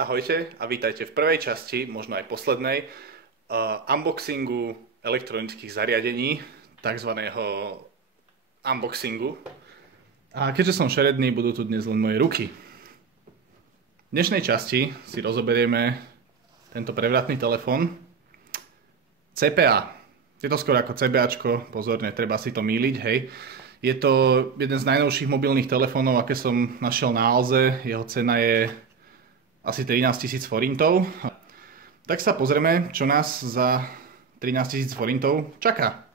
Ahojte a vítajte v prvej časti, možno aj poslednej, unboxingu elektronických zariadení, takzvaného unboxingu. A keďže som šeredný, budú tu dnes len moje ruky. V dnešnej časti si rozoberieme tento prevratný telefón CPA. Je to skôr ako CBAčko, pozorne, treba si to mýliť, hej. Je to jeden z najnovších mobilných telefónov, aké som našiel na Alze, jeho cena je asi 13 000 forintov. Tak sa pozrieme, čo nás za 13 000 forintov čaká.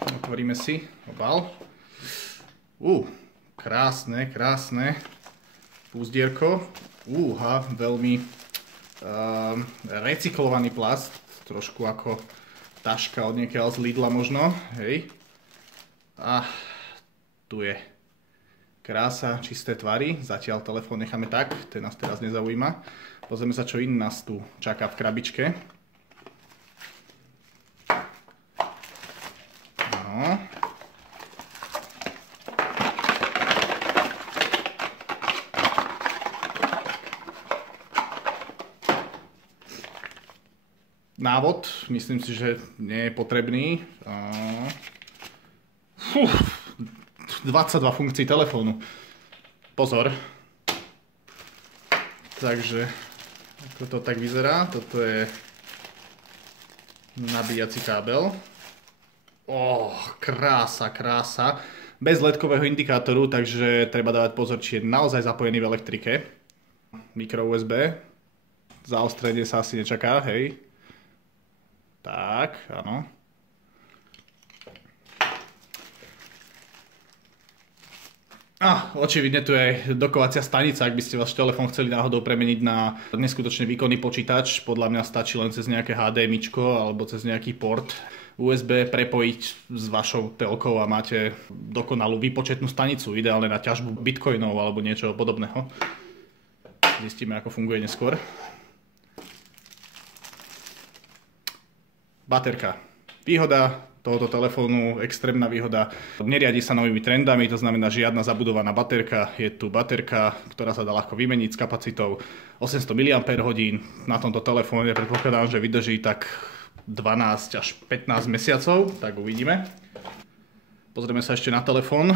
Otvoríme si obal. Krásne, krásne úzdierko. Veľmi recyklovaný plast, trošku ako taška od niekiaľ z Lidla možno, hej. A tu je krása, čisté tvary, zatiaľ telefón necháme tak, ten nás teraz nezaujíma. Pozrieme sa, čo iné nás tu čaká v krabičke. No. Návod, myslím si, že nie je potrebný. 22 funkcií telefónu. Pozor. Takže, ako to tak vyzerá, toto je nabíjací kábel. Krása, krása. Bez ledkového indikátoru, takže treba dávať pozor, či je naozaj zapojený v elektrike. Mikro USB. Zaostrenie sa asi nečaká, hej. Tak, áno. Očividne tu je aj dokovacia stanica, ak by ste váš telefón chceli náhodou premeniť na neskutočne výkonný počítač. Podľa mňa stačí len cez nejaké HDMIčko alebo cez nejaký port USB prepojiť s vašou telkou a máte dokonalú výpočetnú stanicu, ideálne na ťažbu bitcoinov alebo niečo podobného. Zistíme, ako funguje neskôr. Baterka. Výhoda tohoto telefónu, extrémna výhoda, neriadi sa novými trendami, to znamená žiadna zabudovaná baterka. Je tu baterka, ktorá sa dá ľahko vymeniť s kapacitou 800 mAh. Na tomto telefóne predpokladám, že vydrží tak 12 až 15 mesiacov, tak uvidíme. Pozrieme sa ešte na telefón.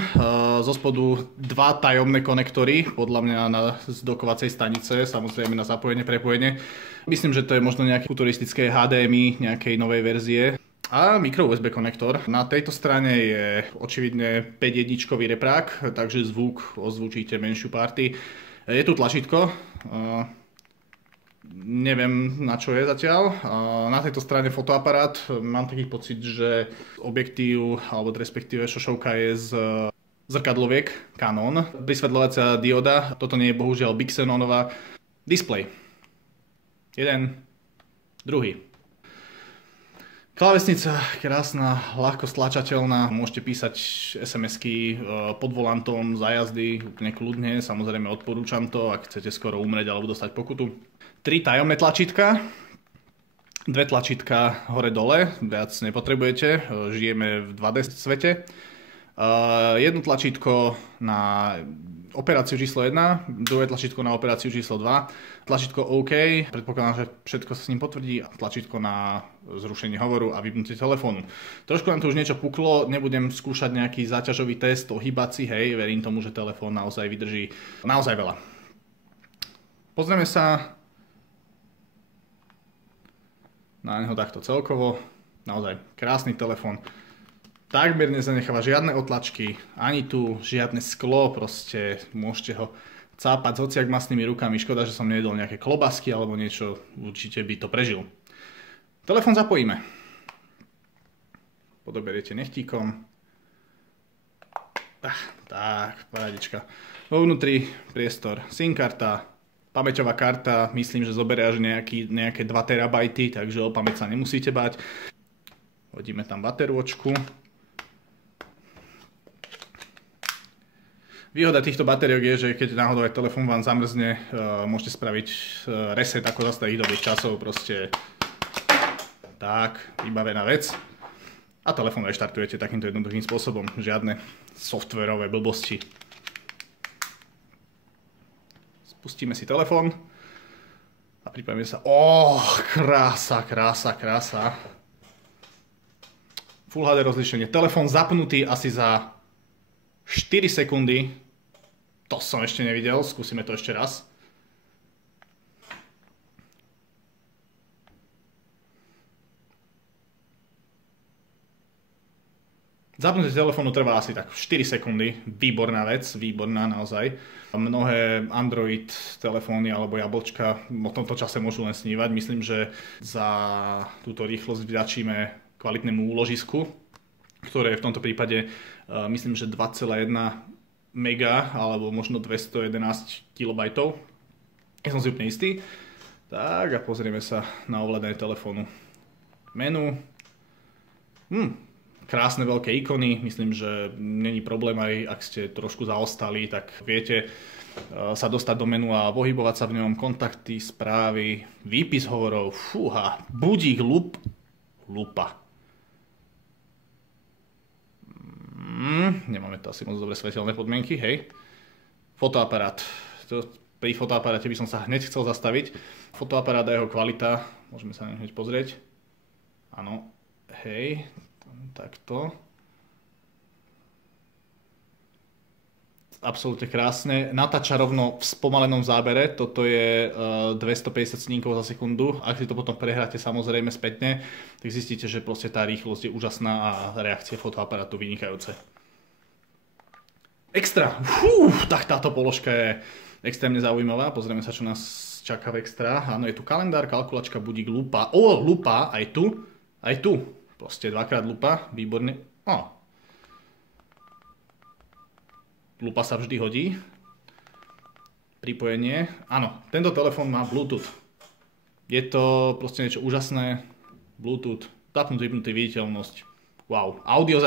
Zo spodu dva tajomné konektory, podľa mňa z dokovacej stanice, samozrejme na zapojenie, prepojenie. Myslím, že to je možno nejaké futuristické HDMI nejakej novej verzie. A micro USB konektor. Na tejto strane je očividne 5.1 reprák, takže zvuk ozvučíte menšiu party. Je tu tlačítko. Neviem, na čo je zatiaľ. Na tejto strane fotoaparát. Mám taký pocit, že objektív, alebo respektíve šošovka je z zrkadloviek Canon. Vysvetľovacia dioda. Toto nie je bohužiaľ Bixenonová. Display. Jeden, druhý. Klávesnica krásna, ľahko stlačateľná, môžete písať SMS-ky pod volantom za jazdy úplne kľudne, samozrejme odporúčam to, ak chcete skoro umrieť alebo dostať pokutu. 3 tajomné tlačítka, 2 tlačítka hore-dole, viac nepotrebujete, žijeme v 2D svete. Jedno tlačítko na operáciu číslo 1, druhé tlačítko na operáciu číslo 2, tlačítko OK, predpokladám, že všetko sa s ním potvrdí, a tlačítko na zrušenie hovoru a vypnutie telefónu. Trošku nám tu už niečo puklo, nebudem skúšať nejaký záťažový test, ohýbať si, hej, verím tomu, že telefón naozaj vydrží naozaj veľa. Pozrieme sa na neho takto celkovo, naozaj krásny telefón. Takmer nezanecháva žiadne otlačky, ani tu žiadne sklo, proste môžete ho cápať s hociak masnými rukami. Škoda, že som nejedol nejaké klobásky alebo niečo, určite by to prežil. Telefón zapojíme. Podoberiete nechtíkom. Tak, paradička. Vo vnútri priestor SIM karta, pamäťová karta, myslím, že zoberie až nejaké 2 terabajty, takže o pamäť sa nemusíte bať. Hodíme tam baterôčku. Výhoda týchto batériok je, že keď náhodou aj telefón vám zamrzne, môžete spraviť reset ako za starých dobrých časov, proste tak, vybavená vec. A telefón reštartujete takýmto jednoduchým spôsobom, žiadne softverové blbosti. Spustíme si telefón. A pripojíme sa. Krása, krása, krása. Full HD rozlíšenie. Telefón zapnutý asi za 4 sekundy. To som ešte nevidel, skúsime to ešte raz. Zapnutie telefónu trvá asi tak 4 sekundy. Výborná vec, výborná naozaj. Mnohé Android telefóny alebo jablčka o tomto čase môžu len snívať. Myslím, že za túto rýchlosť vďačíme kvalitnému úložisku, ktoré je v tomto prípade myslím, že 2,1 mega alebo možno 211 KB. Ja som si úplne istý. Tak a pozrieme sa na ovládanie telefónu. Menu. Krásne veľké ikony, myslím, že není problém aj ak ste trošku zaostali, tak viete sa dostať do menu a pohybovať sa v ňom, kontakty, správy, výpis hovorov, fúha, budík, lupa. Nemáme to asi moc dobre svetelné podmienky, hej. Fotoaparát. Pri fotoaparáte by som sa hneď chcel zastaviť. Fotoaparát a jeho kvalita, môžeme sa hneď pozrieť. Áno, hej. Takto. Absolútne krásne. Natáča rovno v spomalenom zábere. Toto je 250 snímkov za sekundu. Ak si to potom prehráte samozrejme spätne, tak zistíte, že proste tá rýchlosť je úžasná a reakcie fotoaparátu vynikajúce. Extra. Tak táto položka je extrémne zaujímavá. Pozrieme sa, čo nás čaká v extra. Áno, je tu kalendár, kalkulačka, budík, lupa. Lupa, aj tu. Aj tu. Proste dvakrát lupa, výborne. Lupa sa vždy hodí. Pripojenie. Áno, tento telefón má Bluetooth. Je to proste niečo úžasné. Bluetooth, zapnutý, vypnutý, viditeľnosť. Wow, audio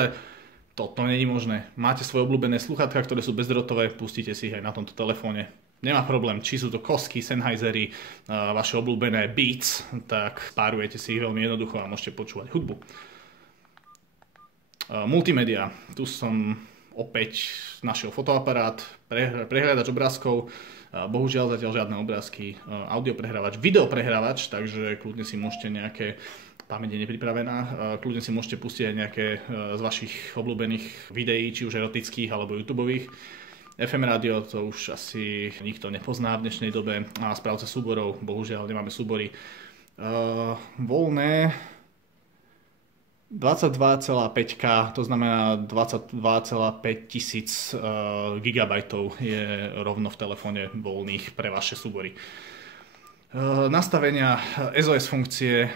toto nie je možné. Máte svoje obľúbené sluchátka, ktoré sú bezdrotové, pustíte si ich aj na tomto telefóne. Nemá problém, či sú to Kosky, Sennheisery, vaše obľúbené Beats, tak párujete si ich veľmi jednoducho a môžete počúvať hudbu. Multimédia, tu som opäť našiel fotoaparát, prehľadač obrázkov, bohužiaľ zatiaľ žiadne obrázky, audio prehrávač, video prehrávač, takže kľudne si môžete nejaké, pamäť je nepripravená, kľudne si môžete pustiť aj nejaké z vašich obľúbených videí, či už erotických alebo YouTubeových. FM rádio to už asi nikto nepozná v dnešnej dobe. A správca súborov, bohužiaľ nemáme súbory. Voľné 22,5K, to znamená 22,5 tisíc gigabajtov je rovno v telefóne voľných pre vaše súbory. Nastavenia SOS funkcie,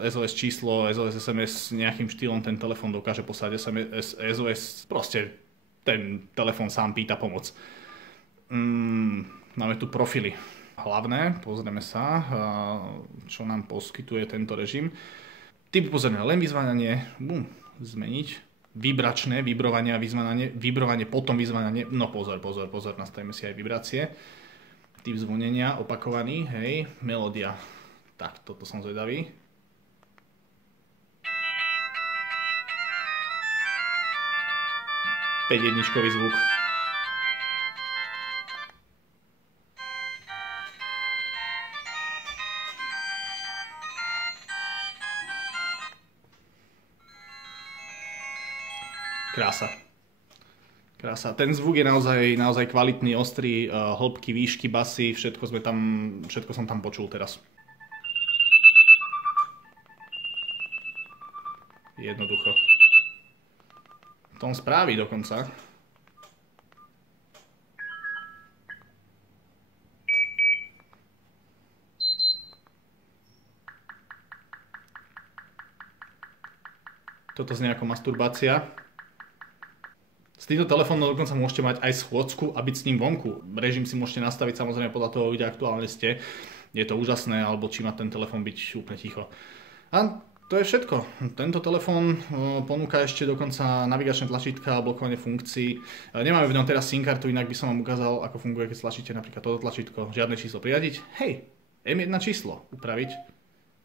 SOS číslo, SOS SMS, nejakým štýlom ten telefón dokáže poslať SMS, SOS, proste ten telefón sám pýta pomoc. Máme tu profily hlavné, pozrieme sa, čo nám poskytuje tento režim. Typ upozornenia, len vyzvánanie, zmeniť, vibračné, vibrovanie, potom vyzvánanie, no pozor, nastavíme si aj vibrácie. Typ zvonenia, opakovaný, hej, melódia, tak toto som zvedavý. Jedničkový zvuk. Krása. Krása. Ten zvuk je naozaj kvalitný, ostrý, hĺbky, výšky, basy, všetko som tam počul teraz. Jednoducho. Tón správy dokonca. Toto znie ako masturbácia. S týmto telefónom dokonca môžete mať aj schôdzku a byť s ním vonku. Režim si môžete nastaviť samozrejme podľa toho, kde aktuálne ste. Je to úžasné, alebo či má ten telefón byť úplne ticho. A to je všetko. Tento telefón ponúka ešte dokonca navigačné tlačítka a blokovanie funkcií. Nemáme v ňom teraz SIM kartu, inak by som vám ukázal, ako funguje, keď stlačíte napríklad toto tlačítko. Žiadne číslo priradiť. Hej, M1 číslo upraviť.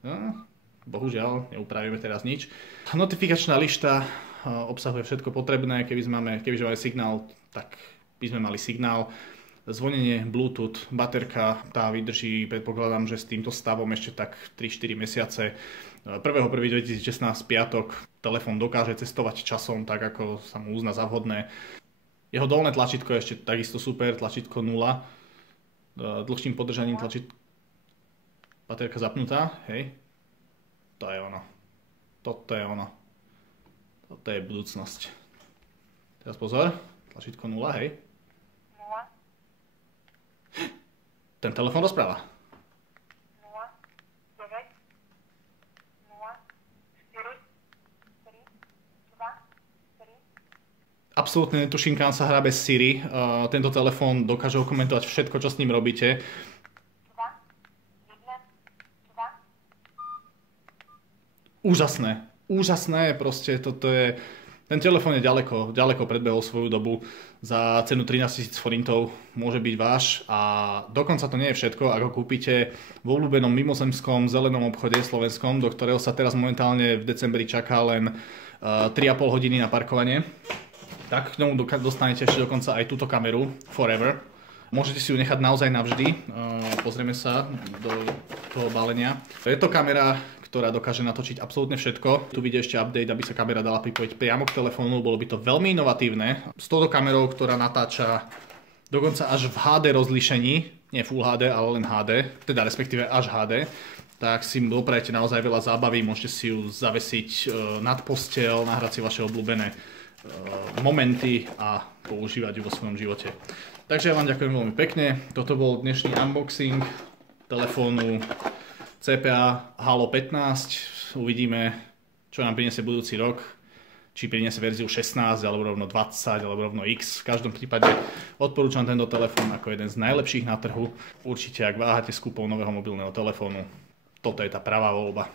No, bohužiaľ, neupravíme teraz nič. Notifikačná lišta obsahuje všetko potrebné. Kebyže máme signál, tak by sme mali signál. zvonenie, Bluetooth, baterka, tá vydrží, predpokladám, že s týmto stavom ešte tak 3-4 mesiace. 1.1.2016 piatok, telefón dokáže cestovať časom tak, ako sa mu uzná za vhodné. Jeho dolné tlačítko je ešte takisto super, tlačítko 0. Dlhším podržaním tlačítko. Baterka zapnutá, hej. To je ono. Toto je ono. Toto je budúcnosť. Teraz pozor, tlačítko 0, hej. Ten telefón rozpráva. 0, 9, 0, 4, 3, 2, 3. Absolútne netuším, kam sa hrá bez Siri. Tento telefón dokáže okomentovať všetko, čo s ním robíte. 2, 1, 2. Úžasné. Úžasné, proste toto je... Ten telefón je ďaleko predbehol svoju dobu. Za cenu 13 000 forintov môže byť váš a dokonca to nie je všetko. Ak ho kúpite v obľúbenom mimozemskom zelenom obchode slovenskom, do ktorého sa teraz momentálne v decembri čaká len 3,5 hodiny na parkovanie, tak k ňomu dostanete ešte dokonca aj túto kameru Forever. Môžete si ju nechať naozaj navždy. Pozrieme sa do toho balenia. Je to kamera, ktorá dokáže natočiť absolútne všetko. Tu vidie ešte update, aby sa kamera dala pripojiť priamo k telefónu. Bolo by to veľmi inovatívne. S touto kamerou, ktorá natáča dokonca až v HD rozlíšení, nie Full HD, ale len HD, teda respektíve až HD, tak si doprajete naozaj veľa zábavy. Môžete si ju zavesiť nad posteľ, nahrať si vaše obľúbené momenty a používať ju vo svojom živote. Takže ja vám ďakujem veľmi pekne. Toto bol dnešný unboxing telefónu CPA Halo 15. Uvidíme, čo nám prinesie budúci rok. Či prinesie verziu 16, alebo rovno 20, alebo rovno X. V každom prípade odporúčam tento telefón ako jeden z najlepších na trhu. Určite, ak váhate s kúpou nového mobilného telefónu, toto je tá pravá voľba.